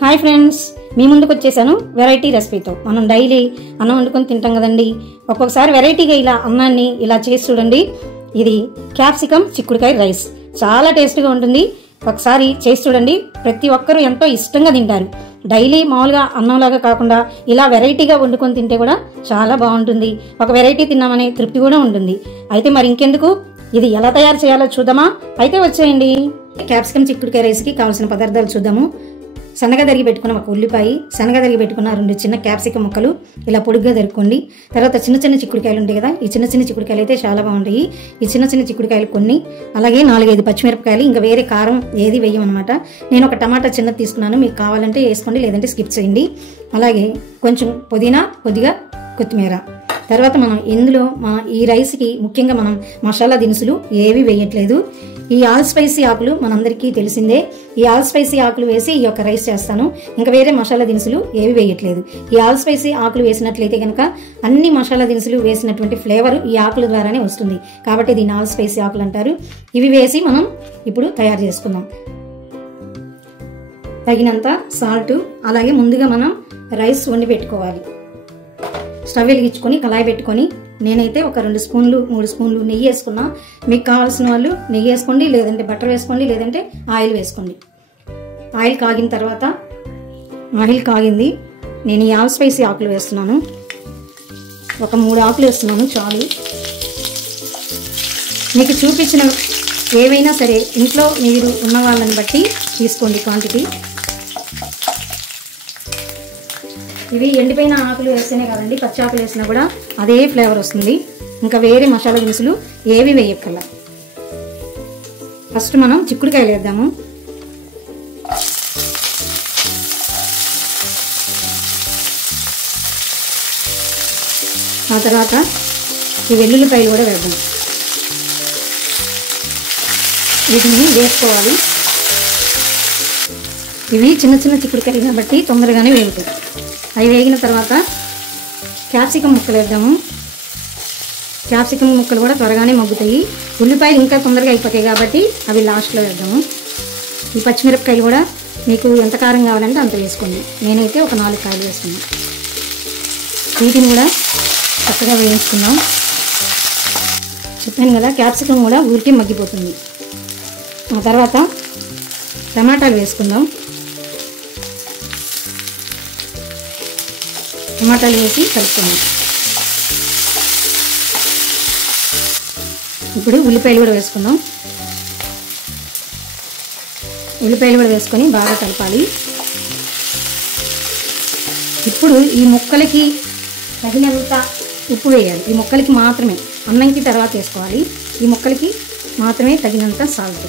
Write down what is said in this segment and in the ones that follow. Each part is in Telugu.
హాయ్ ఫ్రెండ్స్, మీ ముందుకు వచ్చేసాను వెరైటీ రెసిపీతో. మనం డైలీ అన్నం వండుకొని తింటాం కదండి. ఒక్కొక్కసారి వెరైటీగా ఇలా అన్నాన్ని ఇలా చేసి చూడండి. ఇది క్యాప్సికమ్ చిక్కుడుకాయ రైస్ చాలా టేస్ట్గా ఉంటుంది. ఒకసారి చేసి చూడండి. ప్రతి ఒక్కరూ ఎంతో ఇష్టంగా తింటారు. డైలీ మామూలుగా అన్నంలాగా కాకుండా ఇలా వెరైటీగా వండుకొని తింటే కూడా చాలా బాగుంటుంది. ఒక వెరైటీ తిన్నామనే తృప్తి కూడా ఉంటుంది. అయితే మరి ఇంకెందుకు, ఇది ఎలా తయారు చేయాలో చూద్దామా? అయితే వచ్చేయండి. క్యాప్సికమ్ చిక్కుడుకాయ రైస్కి కావాల్సిన పదార్థాలు చూద్దాము. సన్నగా తరిగి పెట్టుకున్న ఒక ఉల్లిపాయ, సన్నగా తరిగి పెట్టుకున్న 2 చిన్న క్యాప్సికమ్ ముక్కలు ఇలా పొడుగ్గా తరుక్కోండి. తర్వాత చిన్న చిన్న చిక్కుడుకాయలు ఉంటాయి కదా, ఈ చిన్న చిన్న చిక్కుడుకాయలు అయితే చాలా బాగుంటాయి. ఈ చిన్న చిన్న చిక్కుడుకాయలు కొన్ని, అలాగే 4-5 పచ్చిమిరపకాయలు, ఇంకా వేరే కారం ఏది వేయమన్నమాట. నేను ఒక టమాటా చిన్నది తీసుకున్నాను, మీకు కావాలంటే వేసుకోండి, లేదంటే స్కిప్ చేయండి. అలాగే కొంచెం పుదీనా, కొద్దిగా కొత్తిమీర. తర్వాత మనం ఇందులో ఈ రైస్కి ముఖ్యంగా మనం మసాలా దినుసులు ఏవి వేయట్లేదు. ఈ ఆల్ స్పైసీ ఆకులు మనందరికీ తెలిసిందే. ఈ ఆల్ స్పైసీ ఆకులు వేసి ఈ యొక్క రైస్ చేస్తాను. ఇంకా వేరే మసాలా దినుసులు ఏవి వేయట్లేదు. ఈ ఆల్ స్పైసీ ఆకులు వేసినట్లయితే కనుక అన్ని మసాలా దినుసులు వేసినటువంటి ఫ్లేవర్ ఈ ఆకుల ద్వారానే వస్తుంది. కాబట్టి దీన్ని ఆల్ స్పైసీ ఆకులు అంటారు. ఇవి వేసి మనం ఇప్పుడు తయారు చేసుకుందాం. తగినంత సాల్ట్, అలాగే ముందుగా మనం రైస్ వండి పెట్టుకోవాలి. స్టవ్ వెలిగించుకొని కళాయి పెట్టుకొని నేనైతే ఒక 2 స్పూన్లు 3 స్పూన్లు నెయ్యి వేసుకున్నా. మీకు కావాల్సిన వాళ్ళు నెయ్యి వేసుకోండి, లేదంటే బటర్ వేసుకోండి, లేదంటే ఆయిల్ వేసుకోండి. ఆయిల్ కాగిన తర్వాత, ఆయిల్ కాగింది, నేను ఈ ఆల్ స్పైసీ ఆకులు వేస్తున్నాను. ఒక 3 ఆకులు వేస్తున్నాను చాలు. మీకు చూపించిన ఏవైనా సరే ఇంట్లో మీరు ఉన్న వాళ్ళని బట్టి తీసుకోండి క్వాంటిటీ. ఇవి ఎండిపోయిన ఆకులు వేస్తేనే కదండి, పచ్చి ఆకులు వేసినా కూడా అదే ఫ్లేవర్ వస్తుంది. ఇంకా వేరే మసాలా దినుసులు ఏవి వేయక్కర్లా. ఫస్ట్ మనం చిక్కుడుకాయలు వేద్దాము. ఆ తర్వాత ఈ వెల్లుల్లిపాయలు కూడా వేద్దాం. వీటిని వేసుకోవాలి. ఇవి చిన్న చిన్న చిక్కుడుకాయలు కాబట్టి తొందరగానే వేగుతాయి. అవి వేగిన తర్వాత క్యాప్సికమ్ ముక్కలు వేద్దాము. క్యాప్సికమ్ ముక్కలు కూడా త్వరగానే మగ్గుతాయి. ఉల్లిపాయలు ఇంకా తొందరగా అయిపోతాయి కాబట్టి అవి లాస్ట్లో వేద్దాము. ఈ పచ్చిమిరపకాయలు కూడా మీకు ఎంత కారం కావాలంటే అంత వేసుకోండి. నేనైతే ఒక 4 కాయలు వేసుకున్నాను. వీటిని కూడా చక్కగా వేయించుకుందాం. చెప్పాను కదా, క్యాప్సికమ్ కూడా ఊరికే మగ్గిపోతుంది. ఆ తర్వాత టమాటాలు వేసుకుందాం. టమాటాలు వేసి కలుపుకుందాం. ఇప్పుడు ఉల్లిపాయలు కూడా వేసుకుందాం. ఉల్లిపాయలు కూడా వేసుకొని బాగా కలపాలి. ఇప్పుడు ఈ ముక్కలకి తగినంత ఉప్పు వేయాలి. ఈ ముక్కలకి మాత్రమే, అన్నంకి తర్వాత వేసుకోవాలి. ఈ ముక్కలకి మాత్రమే తగినంత సాల్ట్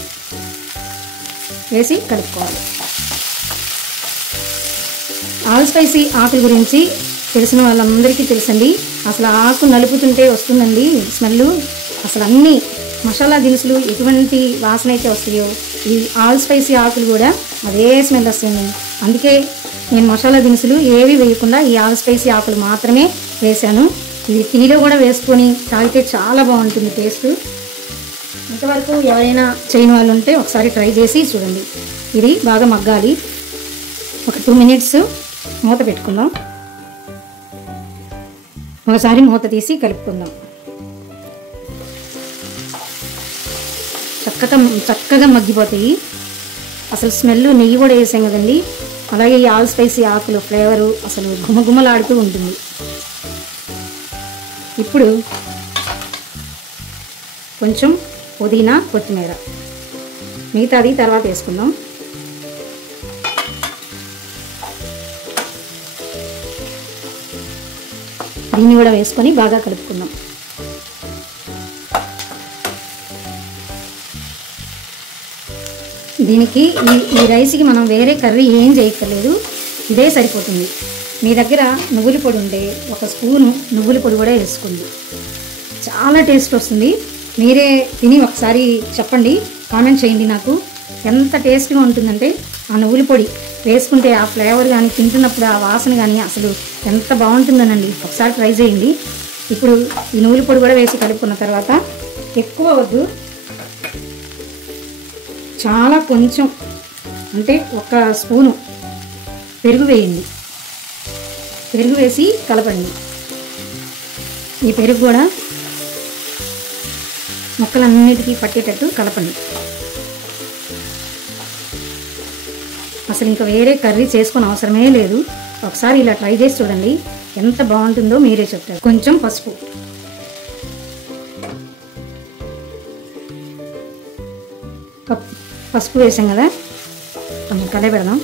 వేసి కలుపుకోవాలి. ఆల్ స్పైసీ ఆకుల గురించి తెలిసిన వాళ్ళందరికీ తెలుసండి. అసలు ఆకు నలుపుతుంటే వస్తుందండి స్మెల్. అసలు అన్ని మసాలా దినుసులు ఎటువంటి వాసన అయితే వస్తాయో, ఈ ఆల్ స్పైసీ ఆకులు కూడా అదే స్మెల్ వస్తుంది. అందుకే నేను మసాలా దినుసులు ఏవి వేయకుండా ఈ ఆల్ స్పైసీ ఆకులు మాత్రమే వేసాను. ఇది టీలో కూడా వేసుకొని తాగితే చాలా బాగుంటుంది టేస్ట్. ఇంతవరకు ఎవరైనా చేయని వాళ్ళు ఉంటే ఒకసారి ట్రై చేసి చూడండి. ఇది బాగా మగ్గాలి. ఒక 2 మినిట్స్ మూత పెట్టుకుందాం. ఒకసారి మూత తీసి కలుపుకుందాం. చక్కగా మగ్గిపోతాయి. అసలు స్మెల్, నెయ్యి కూడా వేసాం కదండి, అలాగే ఈ ఆల్ స్పైసీ ఆకులు ఫ్లేవరు అసలు గుమగుమలాడుతూ ఉంటుంది. ఇప్పుడు కొంచెం పుదీనా, కొత్తిమీర, మిగతాది తర్వాత వేసుకుందాం. దీన్ని కూడా వేసుకొని బాగా కలుపుకుందాం. దీనికి ఈ రైస్కి మనం వేరే కర్రీ ఏం చేయక్కర్లేదు, ఇదే సరిపోతుంది. మీ దగ్గర నువ్వుల పొడి ఉంటే 1 స్పూను నువ్వుల పొడి కూడా వేసుకోండి. చాలా టేస్ట్ వస్తుంది. మీరే తిని ఒకసారి చెప్పండి, కామెంట్ చేయండి నాకు ఎంత టేస్ట్గా ఉంటుందంటే. ఆ నువ్వుల పొడి వేసుకుంటే ఆ ఫ్లేవర్ కానీ, తింటున్నప్పుడు ఆ వాసన కానీ అసలు ఎంత బాగుంటుందనండి. ఒకసారి ట్రై చేయండి. ఇప్పుడు ఈ నువ్వుల పొడి కూడా వేసి కలుపుకున్న తర్వాత, ఎక్కువ వద్దు, చాలా కొంచెం, అంటే 1 స్పూను పెరుగు వేయండి. పెరుగు వేసి కలపండి. ఈ పెరుగు కూడా ముక్కలన్నిటికీ పట్టేటట్టు కలపండి. అసలు ఇంకా వేరే కర్రీ చేసుకునే అవసరమే లేదు. ఒకసారి ఇలా ట్రై చేసి చూడండి, ఎంత బాగుంటుందో మీరే చెప్తారు. కొంచెం పసుపు, పసుపు వేసాం కదా, కొంచెం కలే పెడదాం.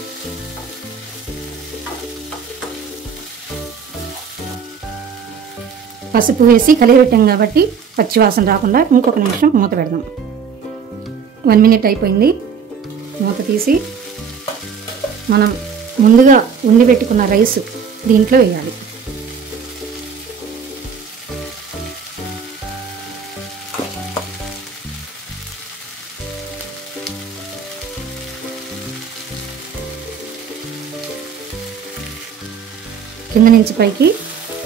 పసుపు వేసి కలిపెట్టాం కాబట్టి పచ్చివాసన రాకుండా ఇంకొక నిమిషం మూత పెడదాం. 1 minute అయిపోయింది. మూత తీసి మనం ముందుగా ఉండి పెట్టుకున్న రైస్ దీంట్లో వేయాలి. కింద నుంచి పైకి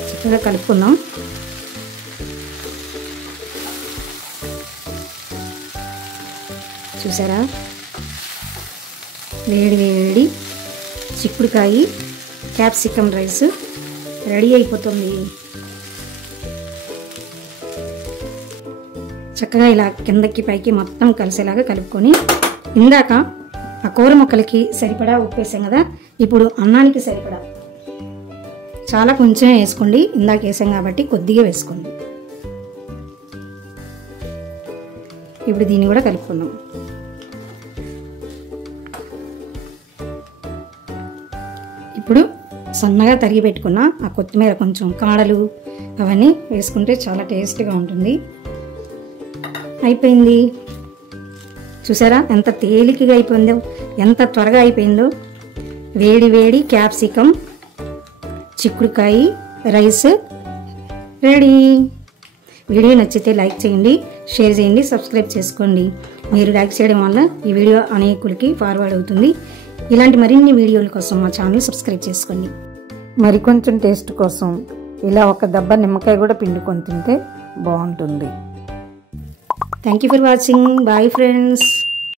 చక్కగా కలుపుకుందాం. చూసారా, వేడి వేడి చిక్కుడుకాయ క్యాప్సికమ్ రైస్ రెడీ అయిపోతుంది. చక్కగా ఇలా కిందకి పైకి మొత్తం కలిసేలాగా కలుపుకొని, ఇందాక ఆ కూర ముక్కలకి సరిపడా ఉప్పు వేసాం కదా, ఇప్పుడు అన్నానికి సరిపడా చాలా కొంచెం వేసుకోండి. ఇందాక వేసాం కాబట్టి కొద్దిగా వేసుకోండి. ఇప్పుడు దీన్ని కూడా కలుపుకుందాం. ఇప్పుడు సన్నగా తరిగి పెట్టుకున్న ఆ కొత్తిమీర, కొంచెం కాడలు అవన్నీ వేసుకుంటే చాలా టేస్ట్గా ఉంటుంది. అయిపోయింది. చూసారా ఎంత తేలికగా అయిపోయిందో, ఎంత త్వరగా అయిపోయిందో. వేడి వేడి క్యాప్సికమ్ చిక్కుడుకాయ రైస్ రెడీ. వీడియో నచ్చితే లైక్ చేయండి, షేర్ చేయండి, సబ్స్క్రైబ్ చేసుకోండి. మీరు లైక్ చేయడం వల్ల ఈ వీడియో అనేకులకి ఫార్వర్డ్ అవుతుంది. ఇలాంటి మరిన్ని వీడియోల కోసం మా ఛానల్ సబ్స్క్రైబ్ చేసుకోండి. మరికొంచెం టేస్ట్ కోసం ఇలా ఒక దెబ్బ నిమ్మకాయ కూడా పిండుకొని తింటే బాగుంటుంది. Thank you for watching. Bye friends.